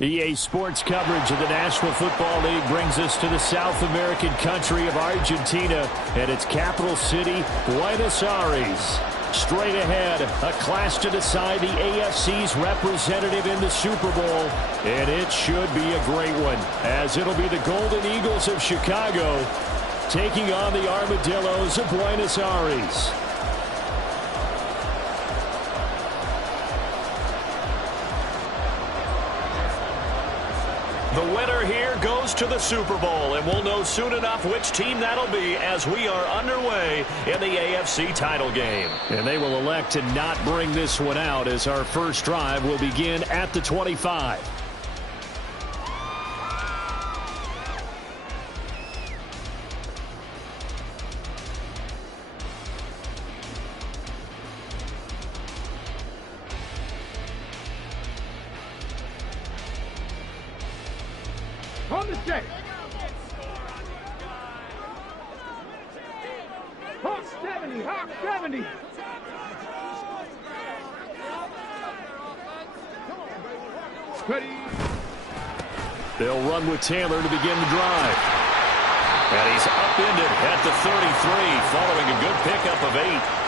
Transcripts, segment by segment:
EA Sports coverage of the National Football League brings us to the South American country of Argentina and its capital city, Buenos Aires. Straight ahead, a clash to decide the AFC's representative in the Super Bowl, and it should be a great one, as it'll be the Golden Eagles of Chicago taking on the Armadillos of Buenos Aires. The winner here goes to the Super Bowl, and we'll know soon enough which team that'll be as we are underway in the AFC title game. And they will elect to not bring this one out as our first drive will begin at the 25. On the check. Hawk 70, Hawk 70. Ready. They'll run with Taylor to begin the drive. And he's upended at the 33 following a good pickup of 8.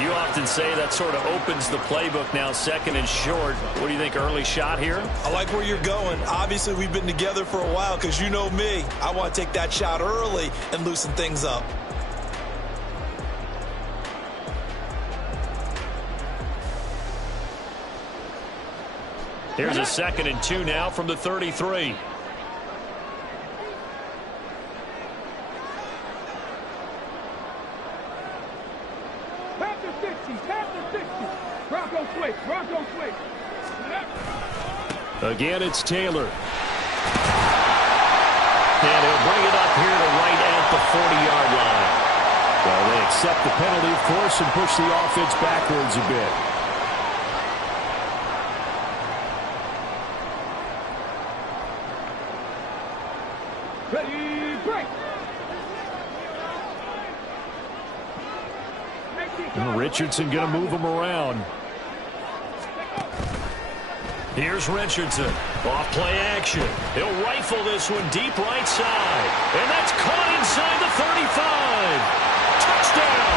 You often say that sort of opens the playbook now, second and short. What do you think, early shot here? I like where you're going. Obviously, we've been together for a while because you know me. I want to take that shot early and loosen things up. Here's a 2nd and 2 now from the 33. Bronco switch. Again, it's Taylor. And he'll bring it up here to right at the 40-yard line. Well, they accept the penalty, of course, and push the offense backwards a bit. Ready, break. And Richardson going to move him around. Here's Richardson. Off play action. He'll rifle this one deep right side. And that's caught inside the 35. Touchdown.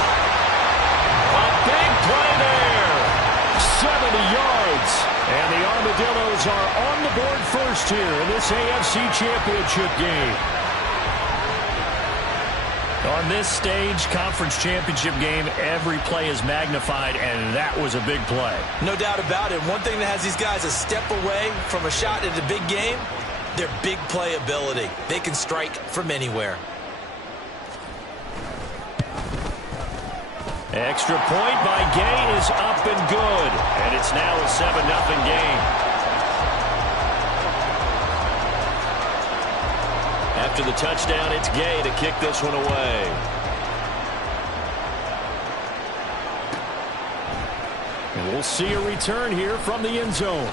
A big play there. 70 yards. And the Armadillos are on the board first here in this AFC Championship game. On this stage, conference championship game, every play is magnified, and that was a big play. No doubt about it. One thing that has these guys a step away from a shot at a big game, their big play ability. They can strike from anywhere. Extra point by Gay is up and good, and it's now a 7-0 game. After the touchdown, it's Gay to kick this one away. And we'll see a return here from the end zone.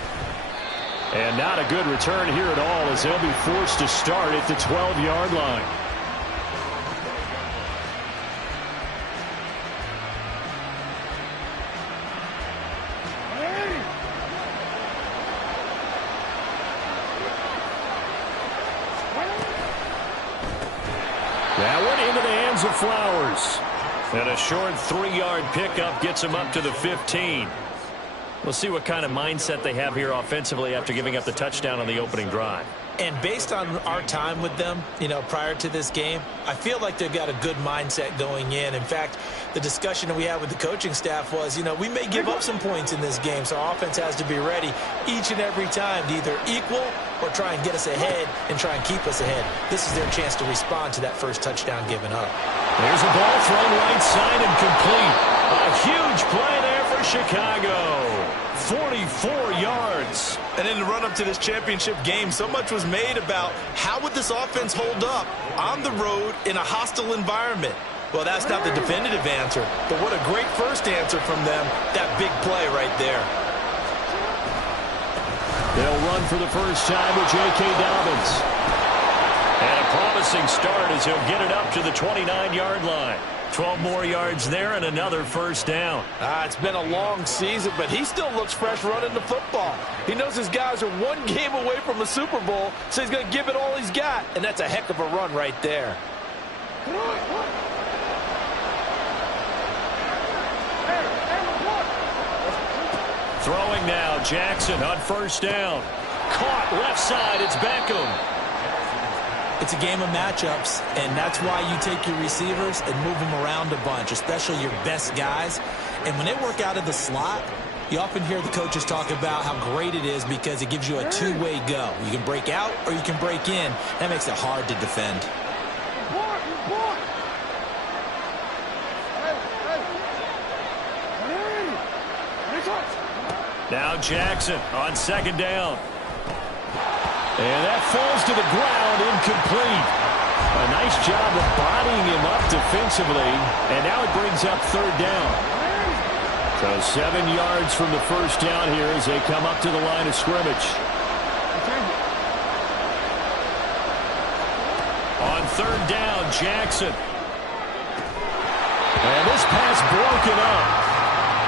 And not a good return here at all, as they'll be forced to start at the 12-yard line. That one into the hands of Flowers. And a short 3-yard pickup gets him up to the 15. We'll see what kind of mindset they have here offensively after giving up the touchdown on the opening drive. And based on our time with them, prior to this game, I feel like they've got a good mindset going in. In fact, the discussion that we had with the coaching staff was, we may give up some points in this game, so our offense has to be ready each and every time to either equal or try and get us ahead and try and keep us ahead. This is their chance to respond to that first touchdown given up. There's a ball thrown right side and complete. A huge play there for Chicago. 44 yards. And in the run-up to this championship game, so much was made about how would this offense hold up on the road in a hostile environment. Well, that's not the definitive answer, but what a great first answer from them, that big play right there. They'll run for the first time with J.K. Dobbins. And a promising start as he'll get it up to the 29-yard line. 12 more yards there and another first down. It's been a long season, but he still looks fresh running the football. He knows his guys are one game away from a Super Bowl, so he's going to give it all he's got. And that's a heck of a run right there. Throwing now, Jackson on first down. Caught left side, it's Beckham. It's a game of matchups, and that's why you take your receivers and move them around a bunch, especially your best guys. And when they work out of the slot, you often hear the coaches talk about how great it is because it gives you a two-way go. You can break out or you can break in. That makes it hard to defend. Now Jackson on second down. And that falls to the ground, incomplete. A nice job of bodying him up defensively. And now it brings up third down. So 7 yards from the first down here as they come up to the line of scrimmage. On third down, Jackson. And this pass broken up.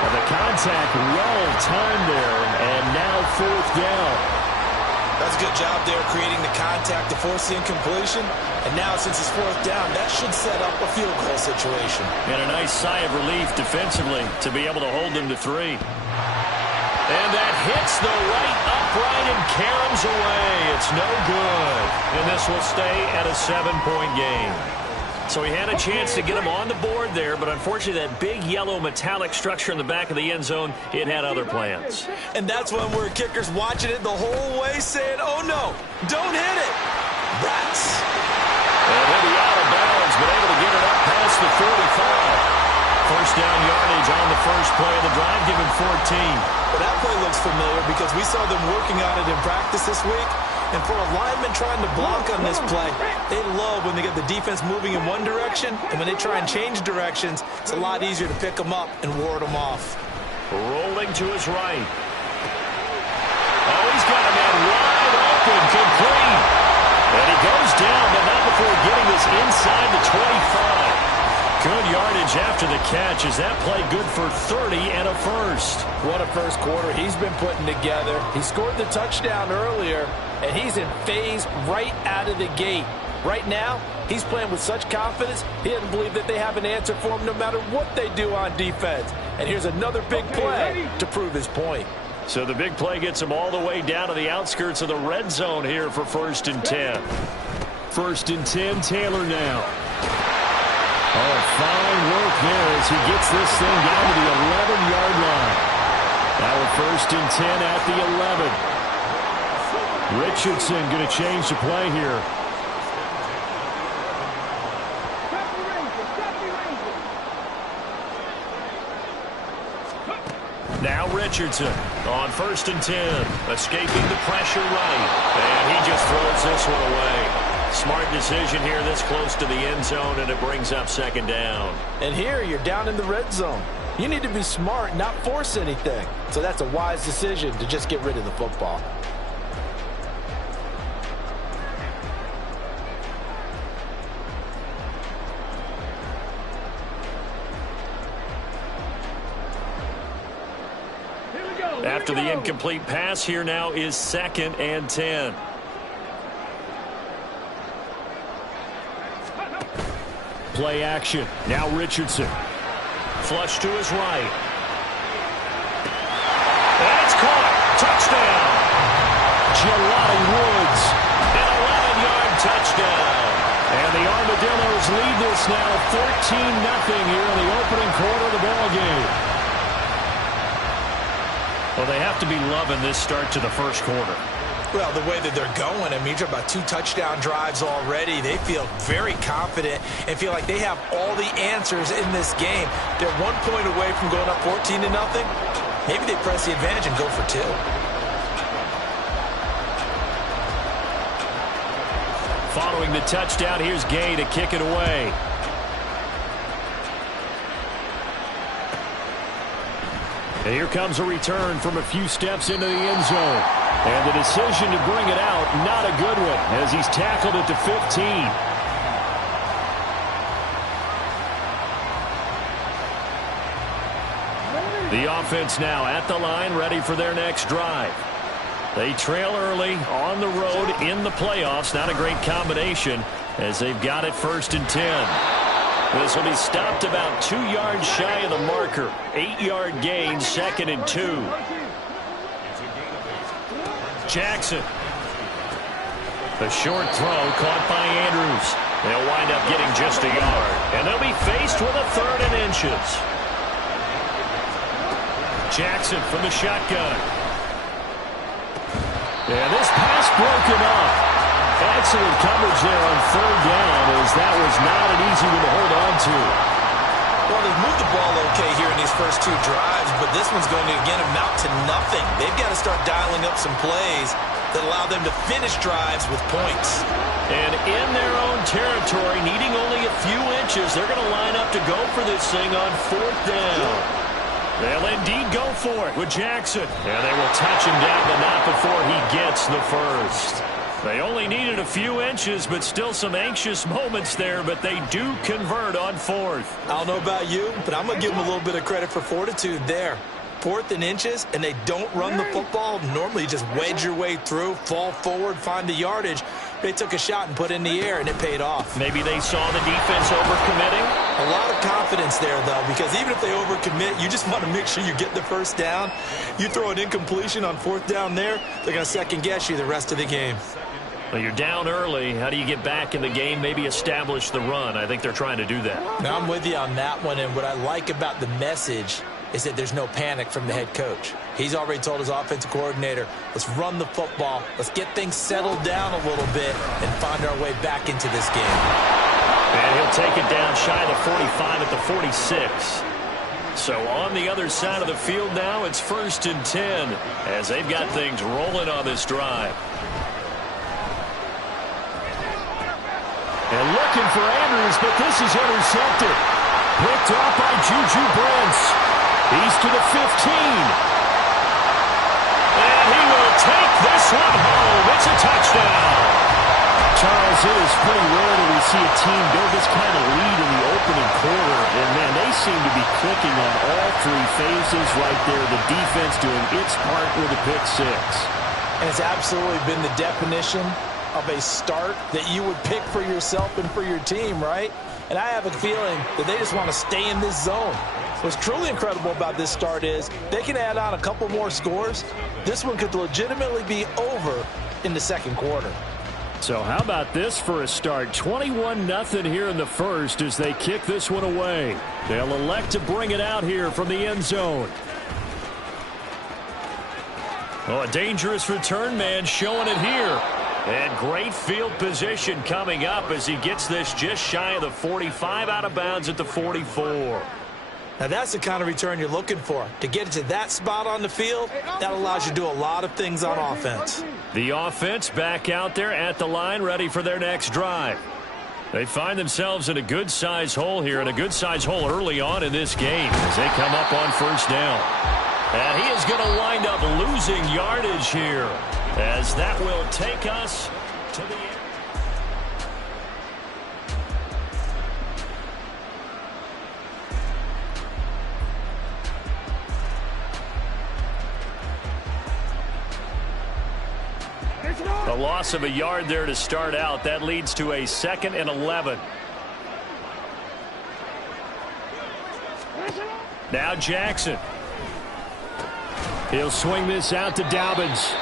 Well, the contact well timed there, and now fourth down. That's a good job there creating the contact to force the incompletion. And now since it's fourth down, that should set up a field goal situation. And a nice sigh of relief defensively to be able to hold them to 3. And that hits the right upright and caroms away. It's no good. And this will stay at a 7-point game. So he had a chance to get him on the board there, but unfortunately that big yellow metallic structure in the back of the end zone, it had other plans. And that's when we're kickers watching it the whole way saying, oh no, don't hit it. Rats. And he'll be out of bounds, but able to get it up past the 45. First down yardage on the first play of the drive, given 14. Well, that play looks familiar because we saw them working on it in practice this week. And for a lineman trying to block on this play, they love when they get the defense moving in one direction, and when they try and change directions, it's a lot easier to pick them up and ward them off. Rolling to his right. Oh, he's got a man wide open, complete. And he goes down, but not before getting this inside the 25. Good yardage after the catch. Is that play good for 30 and a first? What a first quarter he's been putting together. He scored the touchdown earlier, and he's in phase right out of the gate. Right now, he's playing with such confidence, he doesn't believe that they have an answer for him no matter what they do on defense. And here's another big play to prove his point. So the big play gets him all the way down to the outskirts of the red zone here for 1st and 10. 1st and 10, Taylor now. Oh, fine work there as he gets this thing down to the 11-yard line. Now we're 1st and 10 at the 11. Richardson going to change the play here. Now Richardson on 1st and 10, escaping the pressure right. And he just throws this one away. Smart decision here this close to the end zone, and it brings up 2nd down. And here you're down in the red zone. You need to be smart, not force anything. So that's a wise decision to just get rid of the football. After the incomplete pass, here now is 2nd and 10. Play action. Now Richardson. Flush to his right. And it's caught. Touchdown. Jelani Woods. An 11-yard touchdown. And the Armadillos lead this now 14-0 here in the opening quarter of the ballgame. Well, they have to be loving this start to the first quarter. Well, the way that they're going, I mean, you're about 2 touchdown drives already. They feel very confident and feel like they have all the answers in this game. They're 1 point away from going up 14-0. Maybe they press the advantage and go for 2. Following the touchdown, here's Gay to kick it away. And here comes a return from a few steps into the end zone. And the decision to bring it out, not a good one, as he's tackled it to 15. The offense now at the line, ready for their next drive. They trail early on the road in the playoffs. Not a great combination as they've got it 1st and 10. This will be stopped about 2 yards shy of the marker. 8-yard gain, 2nd and 2. Jackson. The short throw caught by Andrews. They'll wind up getting just a yard. And they'll be faced with a 3rd and inches. Jackson from the shotgun. And this pass broken up. Excellent coverage there on 3rd down, as that was not an easy one to hold on to. Well, they've moved the ball okay here in these first 2 drives, but this one's going to, again, amount to nothing. They've got to start dialing up some plays that allow them to finish drives with points. And in their own territory, needing only a few inches, they're going to line up to go for this thing on 4th down. They'll indeed go for it with Jackson. And they will touch him down, but not before he gets the first. They only needed a few inches, but still some anxious moments there, but they do convert on 4th. I don't know about you, but I'm going to give them a little bit of credit for fortitude there. 4th and inches, and they don't run the football. Normally you just wedge your way through, fall forward, find the yardage. They took a shot and put it in the air, and it paid off. Maybe they saw the defense overcommitting. A lot of confidence there, though, because even if they overcommit, you just want to make sure you get the first down. You throw an incompletion on 4th down there, they're going to second-guess you the rest of the game. Well, you're down early. How do you get back in the game, maybe establish the run? I think they're trying to do that. Now, I'm with you on that one, and what I like about the message is that there's no panic from the head coach. He's already told his offensive coordinator, let's run the football, let's get things settled down a little bit and find our way back into this game. And he'll take it down shy of the 45 at the 46. So on the other side of the field now, it's 1st and 10 as they've got things rolling on this drive. And looking for Andrews, but this is intercepted. Picked off by Juju Brents. He's to the 15. And he will take this one home. It's a touchdown. Charles, it is pretty rare that we see a team build this kind of lead in the opening quarter. And, man, they seem to be clicking on all 3 phases right there. The defense doing its part with a pick 6. And it's absolutely been the definition of a start that you would pick for yourself and for your team, right? And I have a feeling that they just want to stay in this zone. What's truly incredible about this start is they can add on a couple more scores. This one could legitimately be over in the 2nd quarter. So how about this for a start? 21-0 here in the first as they kick this one away. They'll elect to bring it out here from the end zone. Oh, a dangerous return man showing it here. And great field position coming up as he gets this just shy of the 45, out of bounds at the 44. Now, that's the kind of return you're looking for. To get to that spot on the field, that allows you to do a lot of things on offense. The offense back out there at the line, ready for their next drive. They find themselves in a good-sized hole here, and a good-sized hole early on in this game as they come up on 1st down. And he is going to wind up losing yardage here, as that will take us to the end. A loss of a yard there to start out. That leads to a 2nd and 11. Now Jackson. He'll swing this out to Dobbins.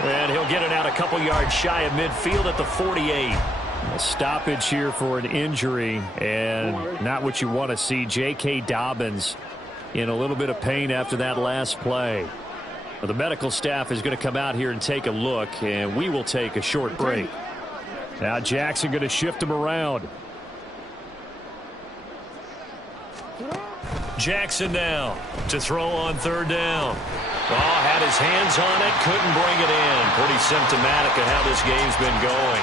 And he'll get it out a couple yards shy of midfield at the 48. A stoppage here for an injury, and not what you want to see. J.K. Dobbins in a little bit of pain after that last play. Well, the medical staff is going to come out here and take a look, and we will take a short break. Now Jackson going to shift him around. Jackson now to throw on 3rd down. Oh, had his hands on it, couldn't bring it in. Pretty symptomatic of how this game's been going.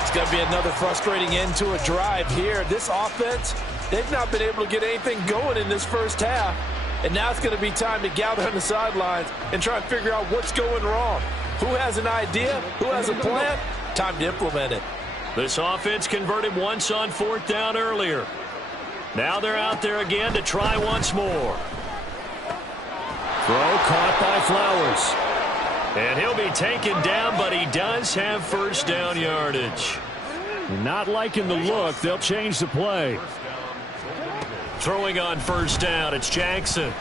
It's going to be another frustrating end to a drive here. This offense, they've not been able to get anything going in this first half. And now it's going to be time to gather on the sidelines and try and figure out what's going wrong. Who has an idea? Who has a plan? Time to implement it. This offense converted once on 4th down earlier. Now they're out there again to try once more. Throw caught by Flowers. And he'll be taken down, but he does have first down yardage. Not liking the look. They'll change the play. Throwing on first down, it's Jackson.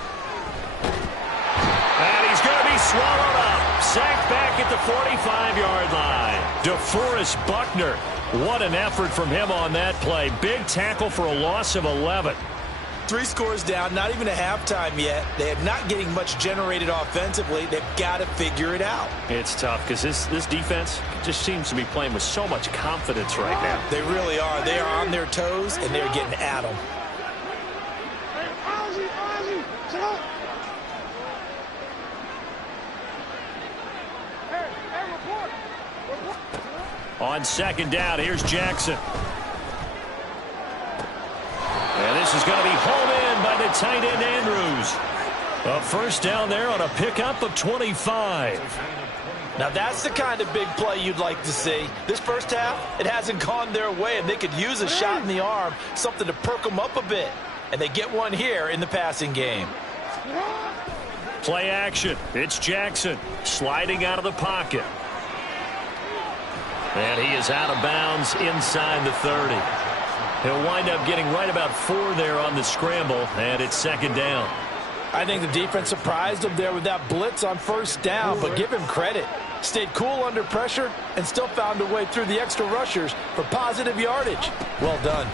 And he's going to be swallowed up. Sacked back at the 45-yard line. DeForest Buckner. What an effort from him on that play. Big tackle for a loss of 11. 3 scores down, not even a halftime yet. They are not getting much generated offensively. They've got to figure it out. It's tough because this defense just seems to be playing with so much confidence right now. They really are. They are on their toes, and they're getting at them. On 2nd down, here's Jackson. And this is going to be hauled in by the tight end Andrews. A first down there on a pickup of 25. Now that's the kind of big play you'd like to see. This first half, it hasn't gone their way, and they could use a shot in the arm, something to perk them up a bit. And they get one here in the passing game. Play action. It's Jackson sliding out of the pocket. And he is out of bounds inside the 30. He'll wind up getting right about 4 there on the scramble, and it's 2nd down. I think the defense surprised him there with that blitz on first down, but give him credit. Stayed cool under pressure and still found a way through the extra rushers for positive yardage. Well done.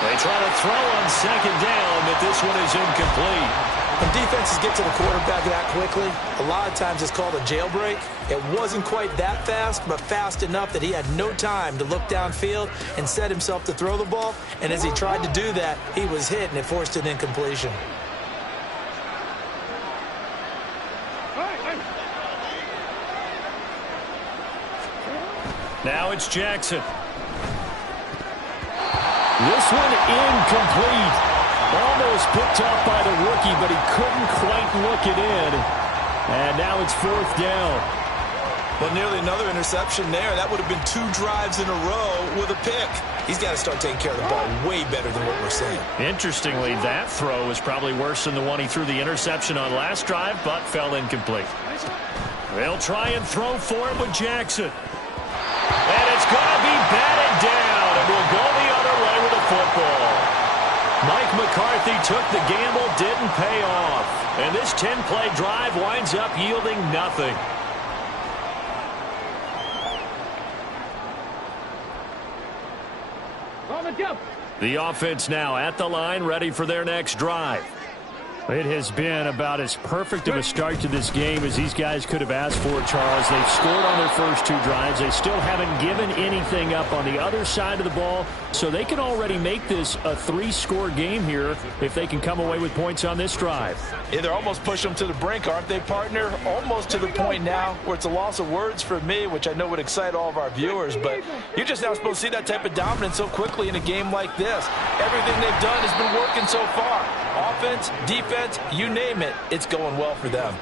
They try to throw on 2nd down, but this one is incomplete. When defenses get to the quarterback that quickly, a lot of times it's called a jailbreak. It wasn't quite that fast, but fast enough that he had no time to look downfield and set himself to throw the ball. And as he tried to do that, he was hit, and it forced an incompletion. Now it's Jackson. This one incomplete. Almost picked off by the rookie, but he couldn't quite look it in. And now it's 4th down. Well, nearly another interception there. That would have been 2 drives in a row with a pick. He's got to start taking care of the ball way better than what we're seeing. Interestingly, that throw was probably worse than the one he threw the interception on last drive, but fell incomplete. They'll try and throw for it with Jackson. And it's going to be batted down, and we'll go the other way with the football. Mike McCarthy took the gamble, didn't pay off. And this 10-play drive winds up yielding nothing. The offense now at the line, ready for their next drive. It has been about as perfect of a start to this game as these guys could have asked for, Charles. They've scored on their first 2 drives. They still haven't given anything up on the other side of the ball, so they can already make this a 3-score game here if they can come away with points on this drive. Yeah, they're almost pushing them to the brink, aren't they, partner? Almost to the point now where it's a loss of words for me, which I know would excite all of our viewers, but you're just not supposed to see that type of dominance so quickly in a game like this. Everything they've done has been working so far. Offense, defense, you name it, it's going well for them.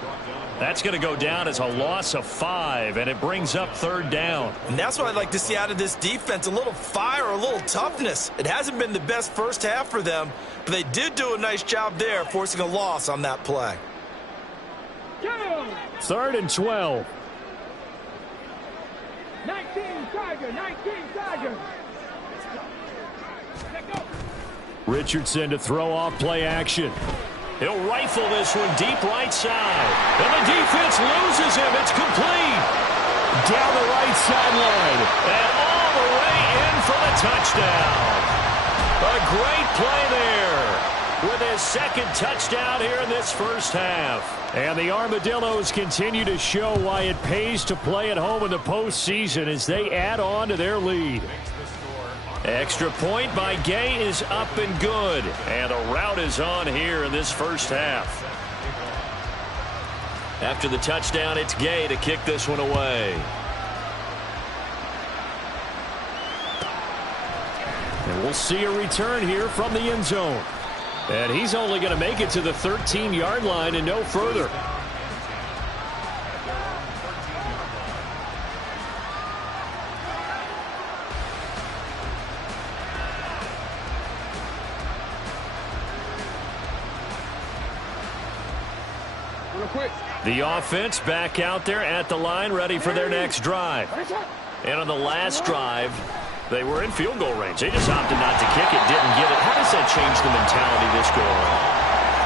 That's going to go down as a loss of 5, and it brings up 3rd down. And that's what I'd like to see out of this defense, a little fire, a little toughness. It hasn't been the best first half for them, but they did do a nice job there, forcing a loss on that play. 3rd and 12. 19 Tiger. Richardson to throw off play action. He'll rifle this one deep right side. And the defense loses him. It's complete. Down the right sideline. And all the way in for the touchdown. A great play there with his 2nd touchdown here in this first half. And the Armadillos continue to show why it pays to play at home in the postseason as they add on to their lead. Extra point by Gay is up and good. And a rout is on here in this first half. After the touchdown, it's Gay to kick this one away. We'll see a return here from the end zone. And he's only going to make it to the 13-yard line and no further. The offense back out there at the line, ready for their next drive. And on the last drive, they were in field goal range. They just opted not to kick it, didn't get it. How does that change the mentality this go around?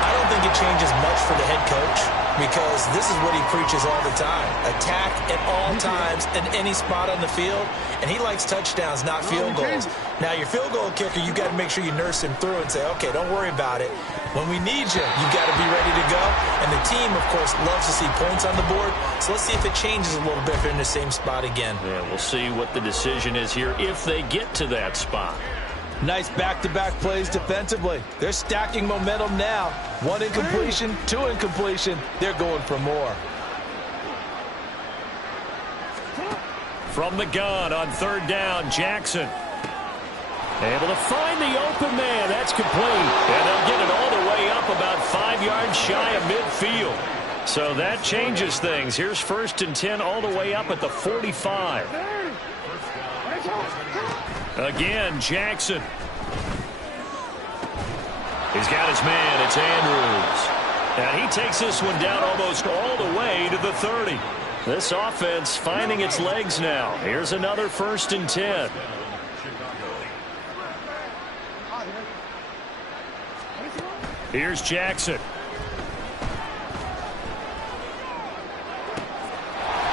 I don't think it changes much for the head coach because this is what he preaches all the time. Attack at all times in any spot on the field, and he likes touchdowns, not field goals. Now, your field goal kicker, you got to make sure you nurse him through and say, okay, don't worry about it. When we need you, you got to be ready to go. And the team, of course, loves to see points on the board. So let's see if it changes a little bit if they're in the same spot again. Yeah, we'll see what the decision is here if they get to that spot. Nice back-to-back plays defensively. They're stacking momentum now. 1 incompletion, 2 incompletion. They're going for more. From the gun on 3rd down, Jackson. Able to find the open man. That's complete. And they'll get it all the way up about 5 yards shy of midfield. So that changes things. Here's 1st and 10 all the way up at the 45. Again, Jackson. He's got his man. It's Andrews. And he takes this one down almost all the way to the 30. This offense finding its legs now. Here's another 1st and 10. Here's Jackson.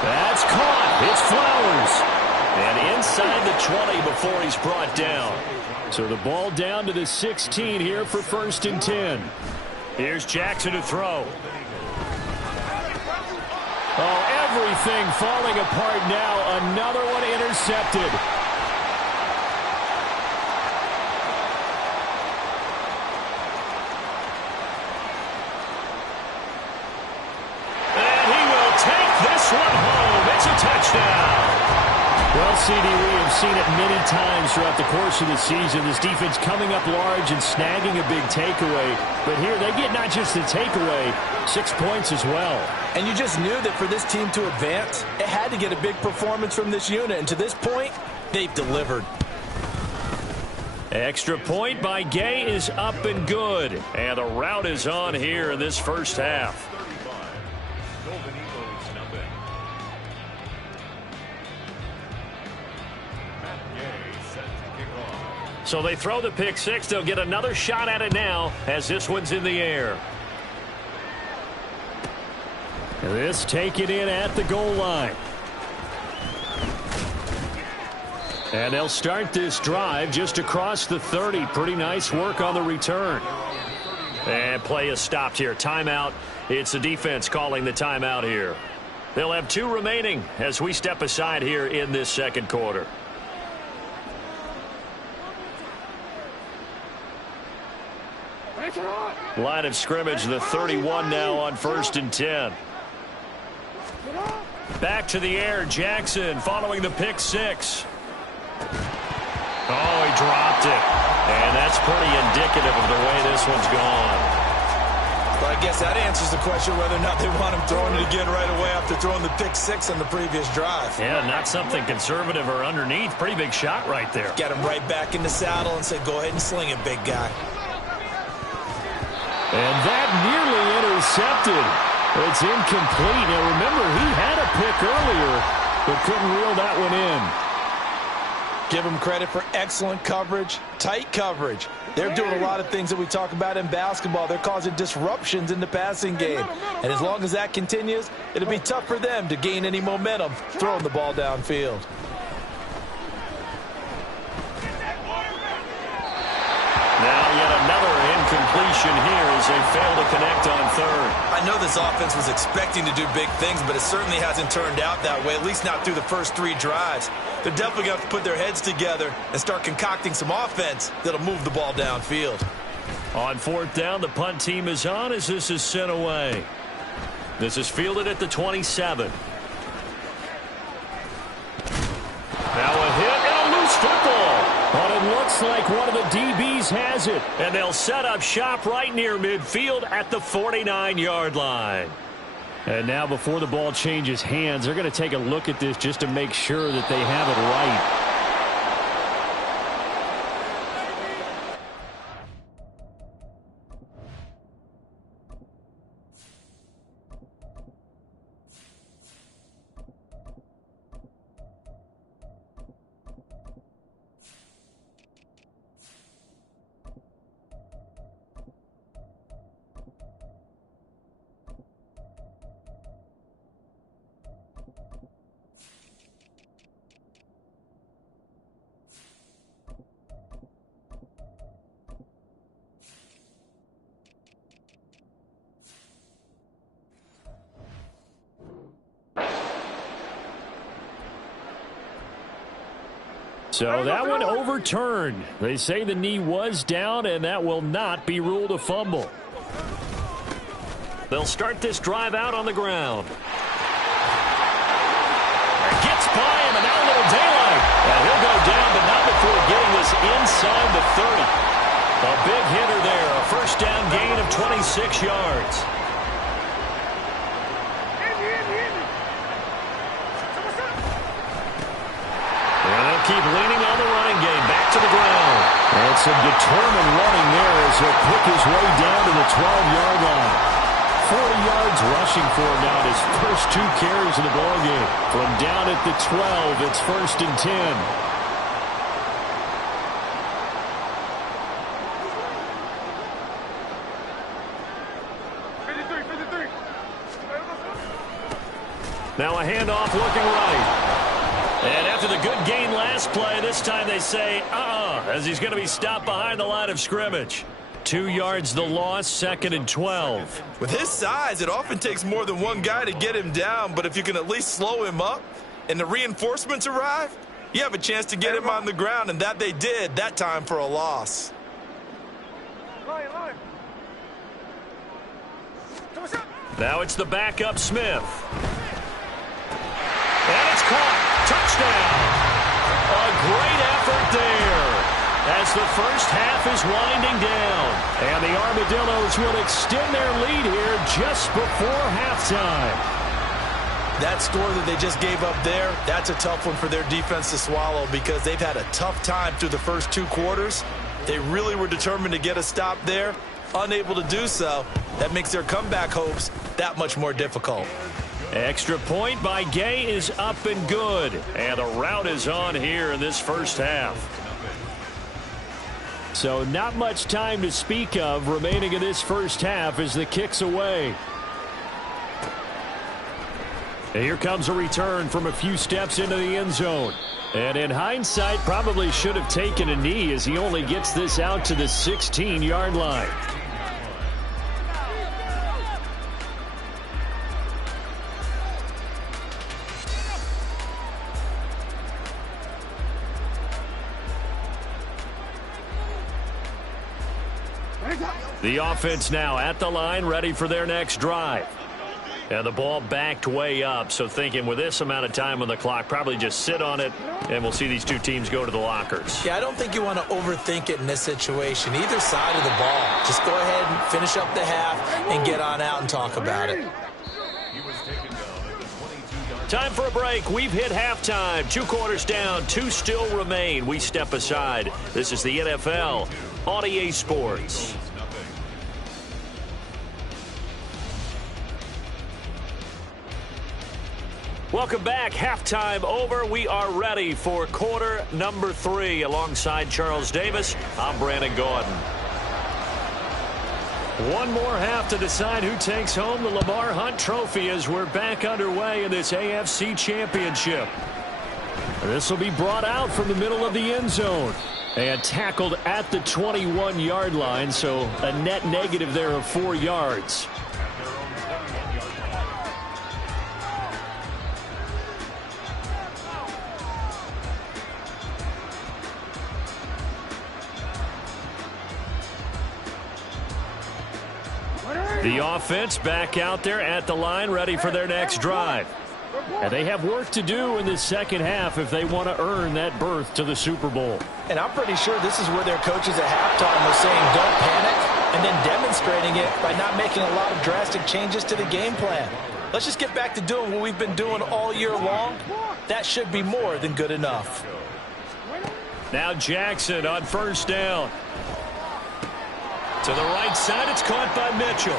That's caught. It's Flowers. And inside the 20 before he's brought down. So the ball down to the 16 here for 1st and 10. Here's Jackson to throw. Oh, everything falling apart now. Another one intercepted. And he will take this one home. It's a touchdown. Well, CD, we have seen it many times throughout the course of the season. This defense coming up large and snagging a big takeaway. But here they get not just the takeaway, 6 points as well. And you just knew that for this team to advance, it had to get a big performance from this unit. And to this point, they've delivered. Extra point by Gay is up and good. And the route is on here in this first half. So they throw the pick six. They'll get another shot at it now as this one's in the air. This taken in at the goal line. And they'll start this drive just across the 30. Pretty nice work on the return. And play is stopped here. Timeout. It's the defense calling the timeout here. They'll have 2 remaining as we step aside here in this second quarter. Line of scrimmage, the 31 now on 1st and 10. Back to the air, Jackson following the pick six. Oh, he dropped it. And that's pretty indicative of the way this one's gone. Well, I guess that answers the question whether or not they want him throwing it again right away after throwing the pick six on the previous drive. Yeah, not something conservative or underneath. Pretty big shot right there. Got him right back in the saddle and said, go ahead and sling it, big guy. And that nearly intercepted. It's incomplete. Now, remember, he had a pick earlier, but couldn't reel that one in. Give him credit for excellent coverage, tight coverage. They're doing a lot of things that we talk about in basketball. They're causing disruptions in the passing game. And as long as that continues, it'll be tough for them to gain any momentum throwing the ball downfield. Now yet another incompletion here as they fail to connect on third. I know this offense was expecting to do big things, but it certainly hasn't turned out that way, at least not through the first 3 drives. They're definitely going to have to put their heads together and start concocting some offense that'll move the ball downfield. On 4th down, the punt team is on as this is sent away. This is fielded at the 27. Now a hit and a loose football. But it looks Looks like one of the DBs has it. And they'll set up shop right near midfield at the 49-yard line. And now before the ball changes hands, they're going to take a look at this just to make sure that they have it right. So that one overturned. They say the knee was down, and that will not be ruled a fumble. They'll start this drive out on the ground. Gets by him, and now a little daylight. And he'll go down, but not before getting this inside the 30. A big hitter there, a first down gain of 26 yards. Keep leaning on the running game. Back to the ground. And some determined running there as he'll pick his way down to the 12-yard line. 40 yards rushing for him now in his first 2 carries of the ballgame. From down at the 12, it's 1st and 10. Now a handoff looking right. And after the good gain last play, this time they say, as he's going to be stopped behind the line of scrimmage. 2 yards the loss, 2nd and 12. With his size, it often takes more than one guy to get him down, but if you can at least slow him up and the reinforcements arrive, you have a chance to get him on the ground, and that they did, that time for a loss. Now it's the backup Smith. And it's caught. Touchdown. A great effort there as the first half is winding down. And the Armadillos will extend their lead here just before halftime. That score that they just gave up there, that's a tough one for their defense to swallow because they've had a tough time through the first 2 quarters. They really were determined to get a stop there. Unable to do so. That makes their comeback hopes that much more difficult. Extra point by Gay is up and good. And the route is on here in this first half. So not much time to speak of remaining in this first half as the kick's away. And here comes a return from a few steps into the end zone. And in hindsight, probably should have taken a knee as he only gets this out to the 16-yard line. The offense now at the line, ready for their next drive. And the ball backed way up, so thinking with this amount of time on the clock, probably just sit on it, and we'll see these 2 teams go to the lockers. Yeah, I don't think you want to overthink it in this situation. Either side of the ball. Just go ahead and finish up the half and get on out and talk about it. Time for a break. We've hit halftime. 2 quarters down, 2 still remain. We step aside. This is the NFL on EA Sports. Welcome back. Halftime over. We are ready for quarter number 3. Alongside Charles Davis, I'm Brandon Gordon. One more half to decide who takes home the Lamar Hunt Trophy as we're back underway in this AFC Championship. This will be brought out from the middle of the end zone and tackled at the 21-yard line, so a net negative there of 4 yards. The offense back out there at the line, ready for their next drive. And they have work to do in the second half if they want to earn that berth to the Super Bowl. And I'm pretty sure this is where their coaches at halftime were saying don't panic, and then demonstrating it by not making a lot of drastic changes to the game plan. Let's just get back to doing what we've been doing all year long. That should be more than good enough. Now Jackson on first down. To the right side, it's caught by Mitchell.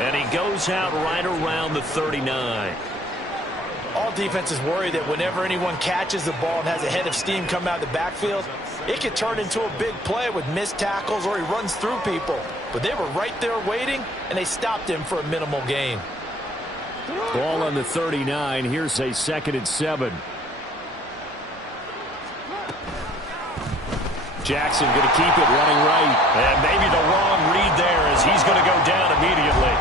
And he goes out right around the 39. All defenses worry that whenever anyone catches the ball and has a head of steam come out of the backfield, it could turn into a big play with missed tackles or he runs through people. But they were right there waiting, and they stopped him for a minimal gain. Ball on the 39. Here's a 2nd and 7. Jackson going to keep it running right. And maybe the wrong read there as he's going to go down immediately.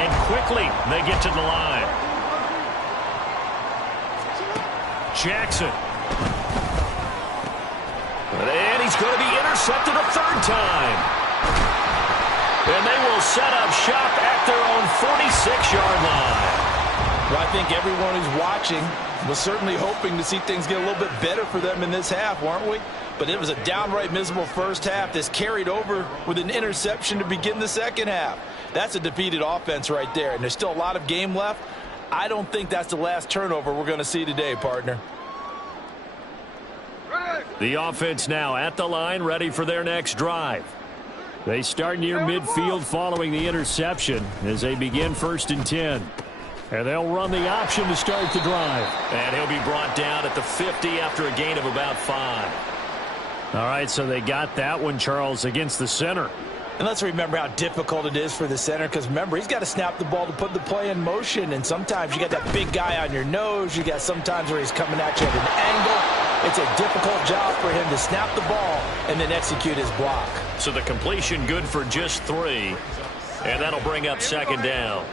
And quickly they get to the line. Jackson. And he's going to be intercepted a 3rd time. And they will set up shop at their own 46-yard line. Well, I think everyone who's watching was certainly hoping to see things get a little bit better for them in this half, weren't we? But it was a downright miserable first half that's carried over with an interception to begin the second half. That's a defeated offense right there, and there's still a lot of game left. I don't think that's the last turnover we're going to see today, partner. The offense now at the line, ready for their next drive. They start near midfield following the interception as they begin 1st and 10. And they'll run the option to start the drive. And he'll be brought down at the 50 after a gain of about 5. All right, so they got that one, Charles, against the center. And let's remember how difficult it is for the center, because remember, he's got to snap the ball to put the play in motion, and sometimes you got that big guy on your nose. You got sometimes where he's coming at you at an angle. It's a difficult job for him to snap the ball and then execute his block. So the completion good for just 3, and that'll bring up 2nd down.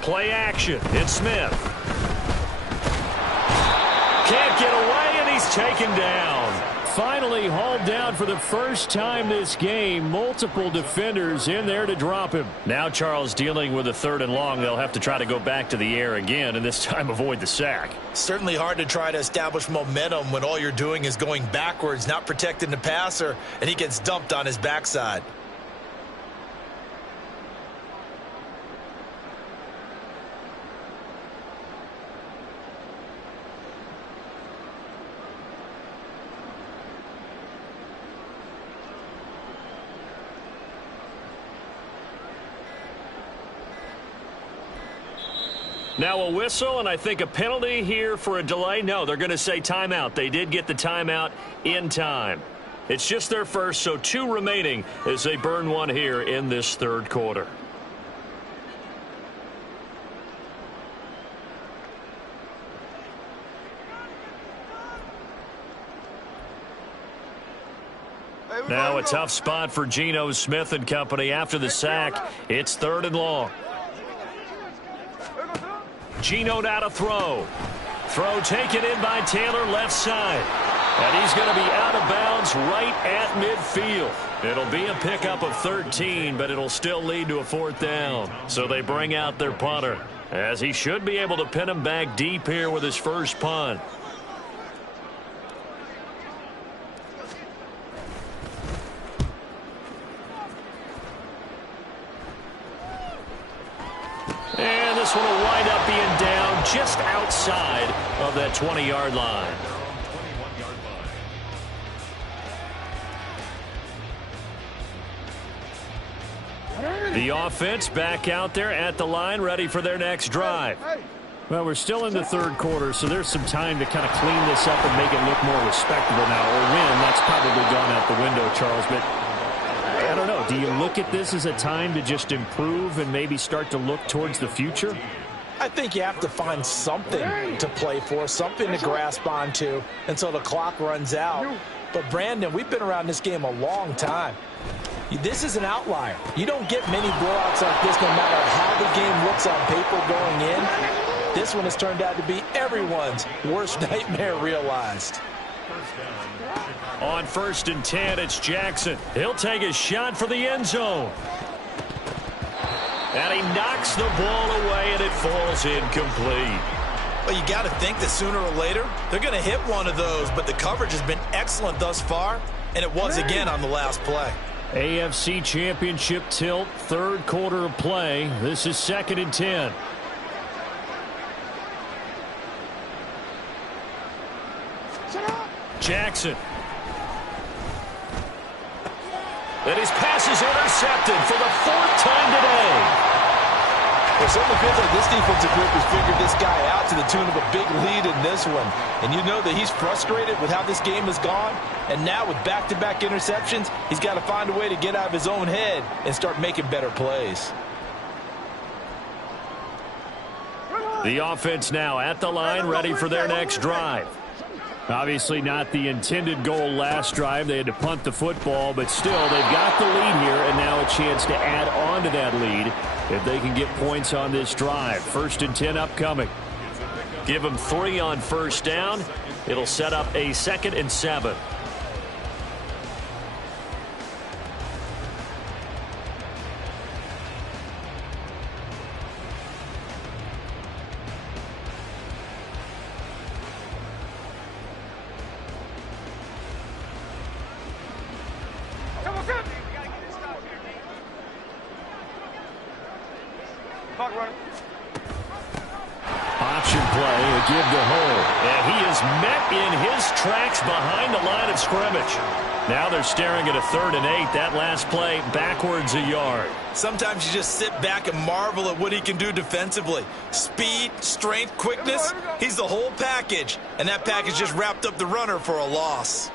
Play action. It's Smith. Can't get away, and he's taken down. Finally hauled down for the first time this game. Multiple defenders in there to drop him. Now Charles dealing with a 3rd and long. They'll have to try to go back to the air again, and this time avoid the sack. Certainly hard to try to establish momentum when all you're doing is going backwards, not protecting the passer, and he gets dumped on his backside. Now a whistle, and I think a penalty here for a delay. No, they're going to say timeout. They did get the timeout in time. It's just their first, so 2 remaining as they burn one here in this 3rd quarter. Now a tough spot for Geno Smith and company after the sack. It's 3rd and long. Geno now to throw. Throw taken in by Taylor left side. And he's going to be out of bounds right at midfield. It'll be a pickup of 13, but it'll still lead to a 4th down. So they bring out their punter, as he should be able to pin him back deep here with his first punt. And this one will wind up being down just outside of that 20-yard line. The offense back out there at the line, ready for their next drive. Well, we're still in the 3rd quarter, so there's some time to kind of clean this up and make it look more respectable now. Or win, that's probably gone out the window, Charles. But I don't know. Do you look at this as a time to just improve and maybe start to look towards the future? I think you have to find something to play for, something to grasp onto until the clock runs out. But, Brandon, we've been around this game a long time. This is an outlier. You don't get many blowouts like this no matter how the game looks on paper going in. This one has turned out to be everyone's worst nightmare realized. On 1st and 10, it's Jackson. He'll take a shot for the end zone. And he knocks the ball away, and it falls incomplete. Well, you got to think that sooner or later, they're going to hit one of those, but the coverage has been excellent thus far, and it was again on the last play. AFC Championship tilt, 3rd quarter of play. This is 2nd and 10. Jackson. And his pass is intercepted for the 4th time today. Well, it certainly feels like this defensive group has figured this guy out to the tune of a big lead in this one. And you know that he's frustrated with how this game has gone. And now with back-to-back interceptions, he's got to find a way to get out of his own head and start making better plays. The offense now at the line, ready for their next drive. Obviously not the intended goal last drive. They had to punt the football, but still they've got the lead here and now a chance to add on to that lead if they can get points on this drive. 1st and 10 upcoming. Give them 3 on 1st down. It'll set up a 2nd and 7. Option play, a give to Hole. And he is met in his tracks behind the line of scrimmage. Now they're staring at a 3rd and 8. That last play backwards a yard. Sometimes you just sit back and marvel at what he can do defensively. Speed, strength, quickness. He's the whole package. And that package just wrapped up the runner for a loss.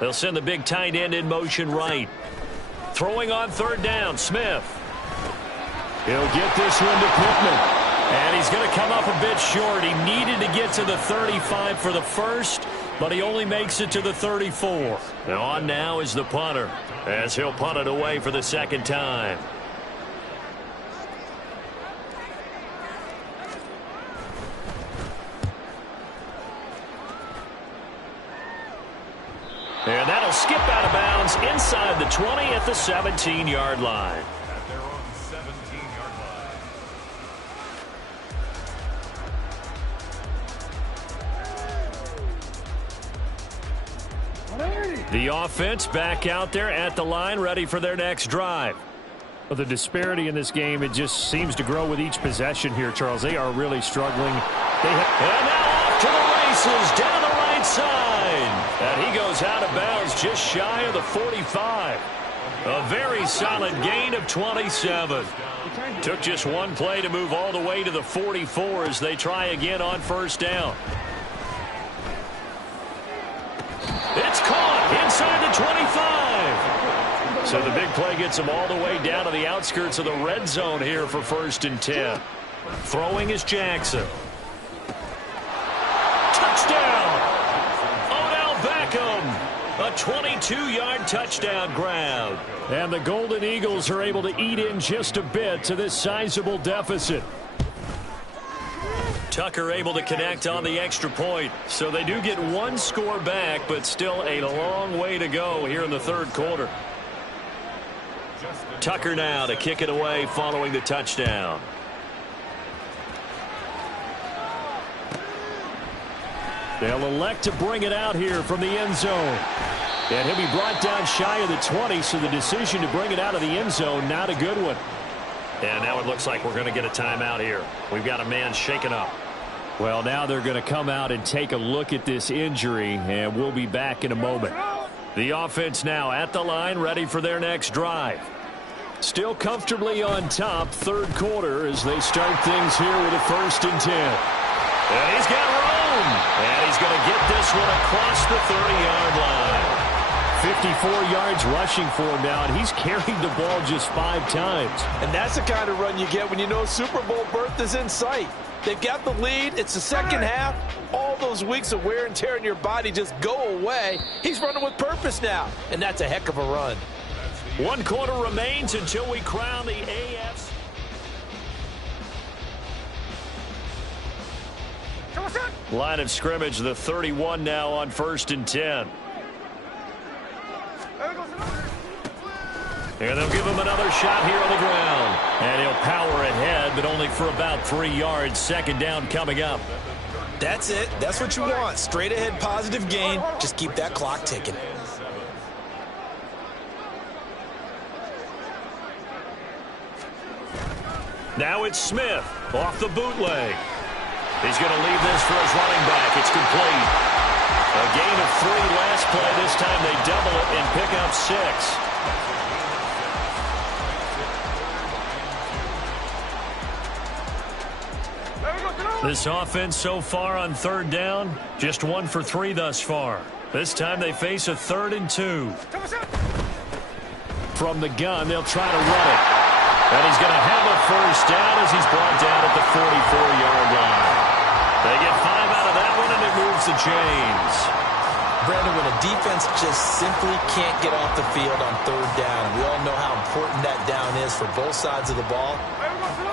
They'll send the big tight end in motion right. Throwing on 3rd down, Smith. He'll get this one to Pittman. And he's going to come up a bit short. He needed to get to the 35 for the first, but he only makes it to the 34. Now on now is the punter, as he'll punt it away for the 2nd time. And that'll skip out of bounds inside the 20 at the 17-yard line. At their own 17-yard line. The offense back out there at the line, ready for their next drive. Well, the disparity in this game, it just seems to grow with each possession here, Charles. They are really struggling. And now off to the races, down the right side. And he goes out of bounds just shy of the 45. A very solid gain of 27. Took just one play to move all the way to the 44 as they try again on 1st down. It's caught inside the 25. So the big play gets them all the way down to the outskirts of the red zone here for 1st and 10. Throwing is Jackson. Touchdown! Odell Beckham. A 22-yard touchdown grab. And the Golden Eagles are able to eat in just a bit to this sizable deficit. Tucker able to connect on the extra point. So they do get one score back, but still a long way to go here in the 3rd quarter. Tucker now to kick it away following the touchdown. They'll elect to bring it out here from the end zone. And he'll be brought down shy of the 20, so the decision to bring it out of the end zone, not a good one. And now it looks like we're going to get a timeout here. We've got a man shaken up. Well, now they're going to come out and take a look at this injury, and we'll be back in a moment. The offense now at the line, ready for their next drive. Still comfortably on top, 3rd quarter as they start things here with a 1st and 10. And he's got room. And he's going to get this one across the 30-yard line. 54 yards rushing for him now, and he's carried the ball just 5 times. And that's the kind of run you get when you know Super Bowl berth is in sight. They've got the lead. It's the 2nd half. All those weeks of wear and tear in your body just go away. He's running with purpose now, and that's a heck of a run. 1 quarter remains until we crown the AFC. Come on, Line of scrimmage, the 31 now on 1st and 10. And they'll give him another shot here on the ground. And he'll power ahead, but only for about 3 yards. 2nd down coming up. That's it. That's what you want. Straight ahead positive gain. Just keep that clock ticking. Now it's Smith off the bootleg. He's going to leave this for his running back. It's complete. A gain of 3 last play. This time they double it and pick up 6. This offense so far on 3rd down, just 1 for 3 thus far. This time they face a 3rd and 2. From the gun, they'll try to run it. And he's going to have a 1st down as he's brought down at the 44-yard line. They get 5 out of that one, and it moves the chains. Brandon, when a defense just simply can't get off the field on 3rd down, and we all know how important that down is for both sides of the ball,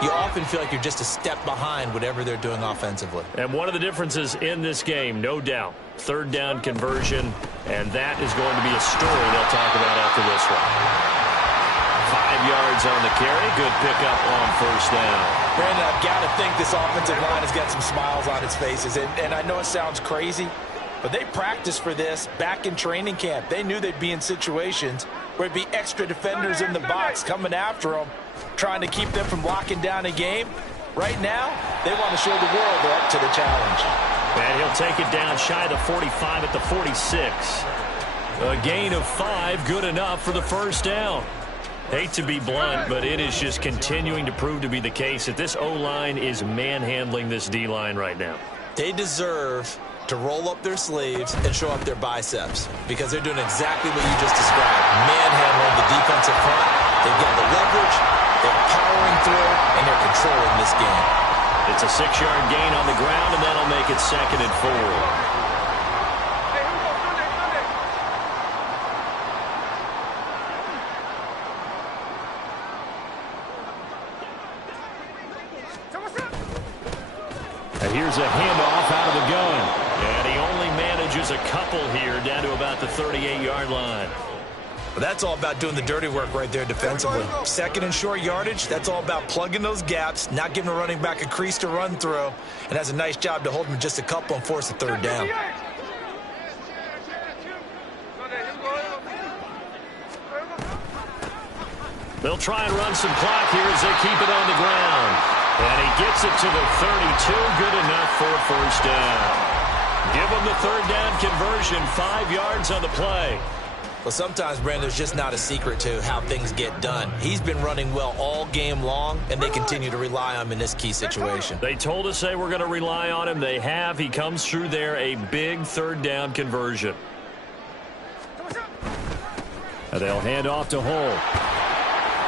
you often feel like you're just a step behind whatever they're doing offensively. And one of the differences in this game, no doubt, 3rd down conversion, and that is going to be a story they'll talk about after this one. 5 yards on the carry. Good pickup on 1st down. Brandon, I've got to think this offensive line has got some smiles on its faces. And I know it sounds crazy, but they practiced for this back in training camp. They knew they'd be in situations where it'd be extra defenders in the box coming after them, trying to keep them from locking down a game. Right now, they want to show the world they're up to the challenge. And he'll take it down shy of the 45 at the 46. A gain of 5, good enough for the 1st down. Hate to be blunt, but it is just continuing to prove to be the case that this O-line is manhandling this D-line right now. They deserve to roll up their sleeves and show up their biceps because they're doing exactly what you just described. Manhandling the defensive front. They've got the leverage, they're powering through, and they're controlling this game. It's a 6-yard gain on the ground, and that'll make it 2nd and 4. Here's a handoff out of the gun. And he only manages a couple here down to about the 38-yard line. Well, that's all about doing the dirty work right there defensively. 2nd and short yardage, that's all about plugging those gaps, not giving a running back a crease to run through, and has a nice job to hold him just a couple and force a 3rd down. They'll try and run some clock here as they keep it on the ground. And he gets it to the 32, good enough for a 1st down. Give him the 3rd down conversion, 5 yards on the play. Well, sometimes, Brandon, there's just not a secret to how things get done. He's been running well all game long, and they continue to rely on him in this key situation. They told us they were going to rely on him. They have. He comes through there, a big 3rd down conversion. And they'll hand off to Hull.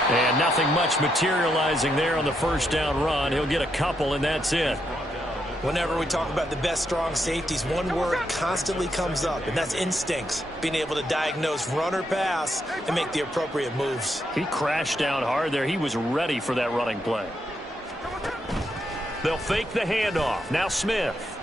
And nothing much materializing there on the 1st down run. He'll get a couple, and that's it. Whenever we talk about the best strong safeties, one word constantly comes up, and that's instincts. Being able to diagnose run or pass and make the appropriate moves. He crashed down hard there. He was ready for that running play. They'll fake the handoff. Now Smith.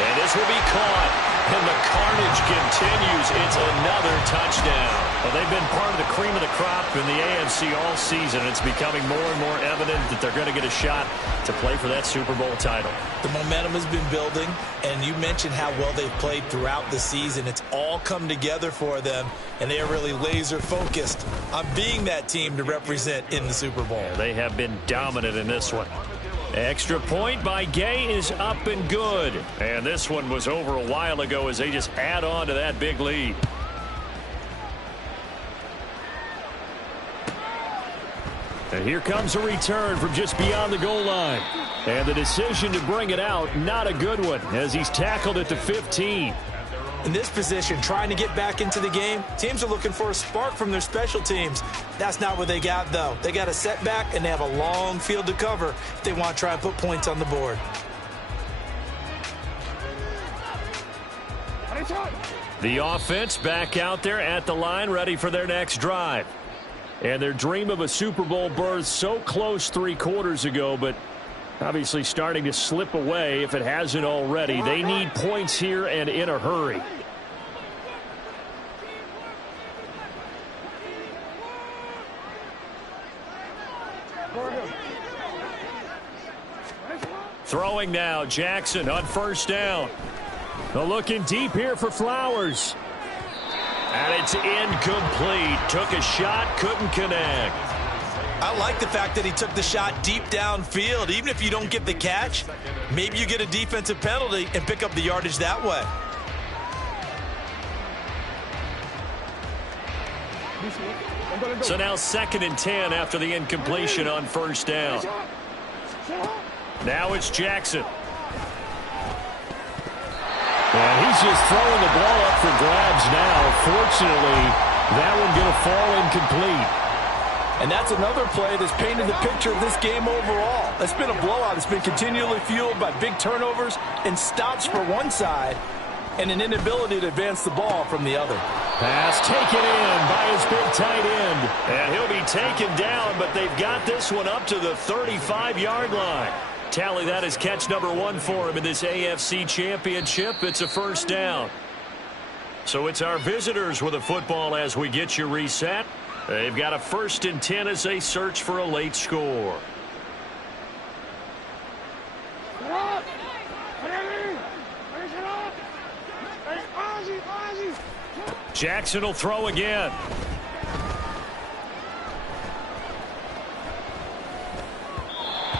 And this will be caught. And the carnage continues. It's another touchdown. Well, they've been part of the cream of the crop in the AFC all season. It's becoming more and more evident that they're going to get a shot to play for that Super Bowl title. The momentum has been building, and you mentioned how well they've played throughout the season. It's all come together for them, and they are really laser-focused on being that team to represent in the Super Bowl. Yeah, they have been dominant in this one. Extra point by Gay is up and good. And this one was over a while ago as they just add on to that big lead. And here comes a return from just beyond the goal line. And the decision to bring it out, not a good one, as he's tackled at the 15. In this position, trying to get back into the game, teams are looking for a spark from their special teams. That's not what they got, though. They got a setback, and they have a long field to cover if they want to try and put points on the board. The offense back out there at the line, ready for their next drive. And their dream of a Super Bowl berth so close 3 quarters ago, but Obviously starting to slip away if it hasn't already. They need points here and in a hurry. Throwing now, Jackson on first down. Looking deep here for Flowers. And it's incomplete. Took a shot, couldn't connect. I like the fact that he took the shot deep downfield. Even if you don't get the catch, maybe you get a defensive penalty and pick up the yardage that way. So now 2nd and 10 after the incompletion on first down. Now it's Jackson. And he's just throwing the ball up for grabs now. Fortunately, that one going to fall incomplete. And that's another play that's painted the picture of this game overall. It's been a blowout. It's been continually fueled by big turnovers and stops for one side and an inability to advance the ball from the other. Pass taken in by his big tight end. And he'll be taken down, but they've got this one up to the 35-yard line. Tally that as catch number 1 for him in this AFC Championship. It's a first down. So it's our visitors with the football as we get you reset. They've got a 1st and 10 as they search for a late score. Jackson will throw again.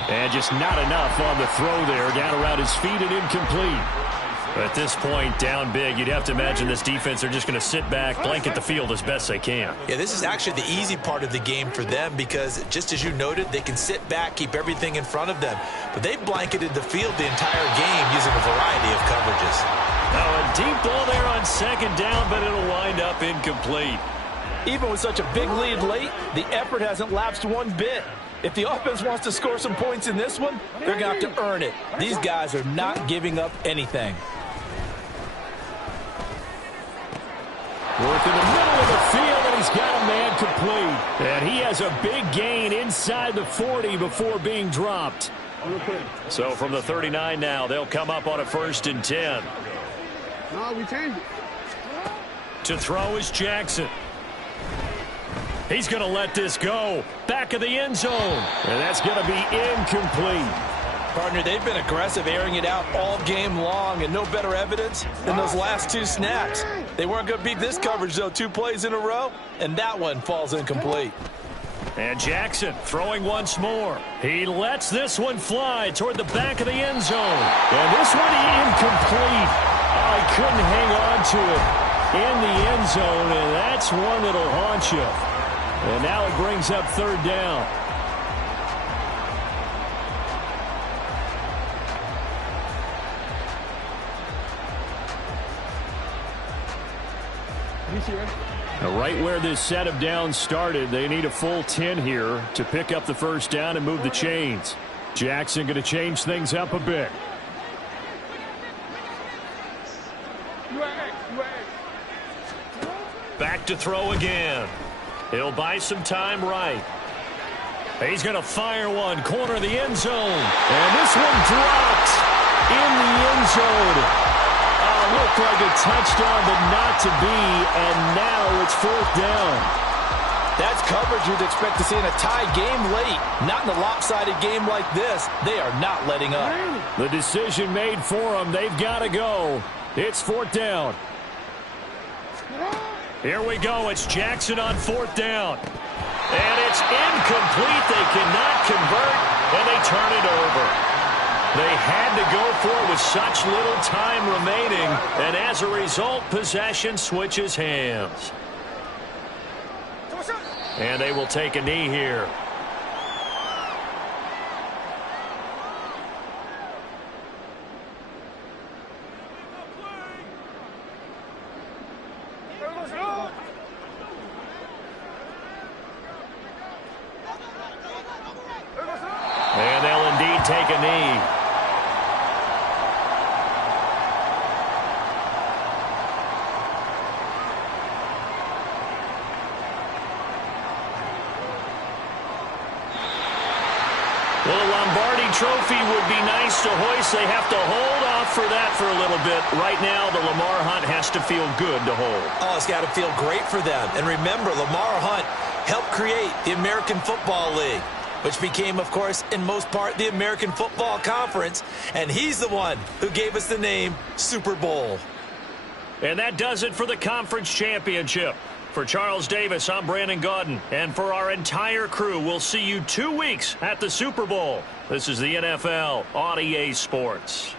And just not enough on the throw there. Down around his feet and incomplete. At this point, down big, you'd have to imagine this defense are just going to sit back, blanket the field as best they can. Yeah, this is actually the easy part of the game for them because, just as you noted, they can sit back, keep everything in front of them. But they blanketed the field the entire game using a variety of coverages. Now a deep ball there on 2nd down, but it'll wind up incomplete. Even with such a big lead late, the effort hasn't lapsed one bit. If the offense wants to score some points in this one, they're going to have to earn it. These guys are not giving up anything. Work in the middle of the field, and he's got a man complete. And he has a big gain inside the 40 before being dropped. So from the 39 now, they'll come up on a 1st and 10. No, we changed it. To throw is Jackson. He's going to let this go. Back of the end zone. And that's going to be incomplete. Partner, they've been aggressive, airing it out all game long, and no better evidence than those last 2 snaps. They weren't going to beat this coverage, though, 2 plays in a row, and that one falls incomplete. And Jackson throwing once more. He lets this one fly toward the back of the end zone. And this one incomplete. Oh, he couldn't hang on to it in the end zone, and that's one that'll haunt you. And now it brings up 3rd down. Now, right where this set of downs started, they need a full 10 here to pick up the 1st down and move the chains. Jackson going to change things up a bit. Back to throw again. He'll buy some time right. He's going to fire one, corner of the end zone. And this one dropped in the end zone. Looked like a touchdown, but not to be, and now it's 4th down. That's coverage you'd expect to see in a tie game late. Not in a lopsided game like this. They are not letting up. The decision made for them. They've got to go. It's 4th down. Here we go. It's Jackson on 4th down. And it's incomplete. They cannot convert, and they turn it over. They had to go for it with such little time remaining, and as a result, possession switches hands. And they will take a knee here. And they'll indeed take a knee. trophy would be nice to hoist. They have to hold off for that for a little bit. Right now, the Lamar Hunt has to feel good to hold. Oh, it's got to feel great for them. And remember, Lamar Hunt helped create the American Football League, which became, of course, in most part, the American Football Conference. And he's the one who gave us the name Super Bowl. And that does it for the conference championship. For Charles Davis, I'm Brandon Gaudin. And for our entire crew, we'll see you 2 weeks at the Super Bowl. This is the NFL on EA Sports.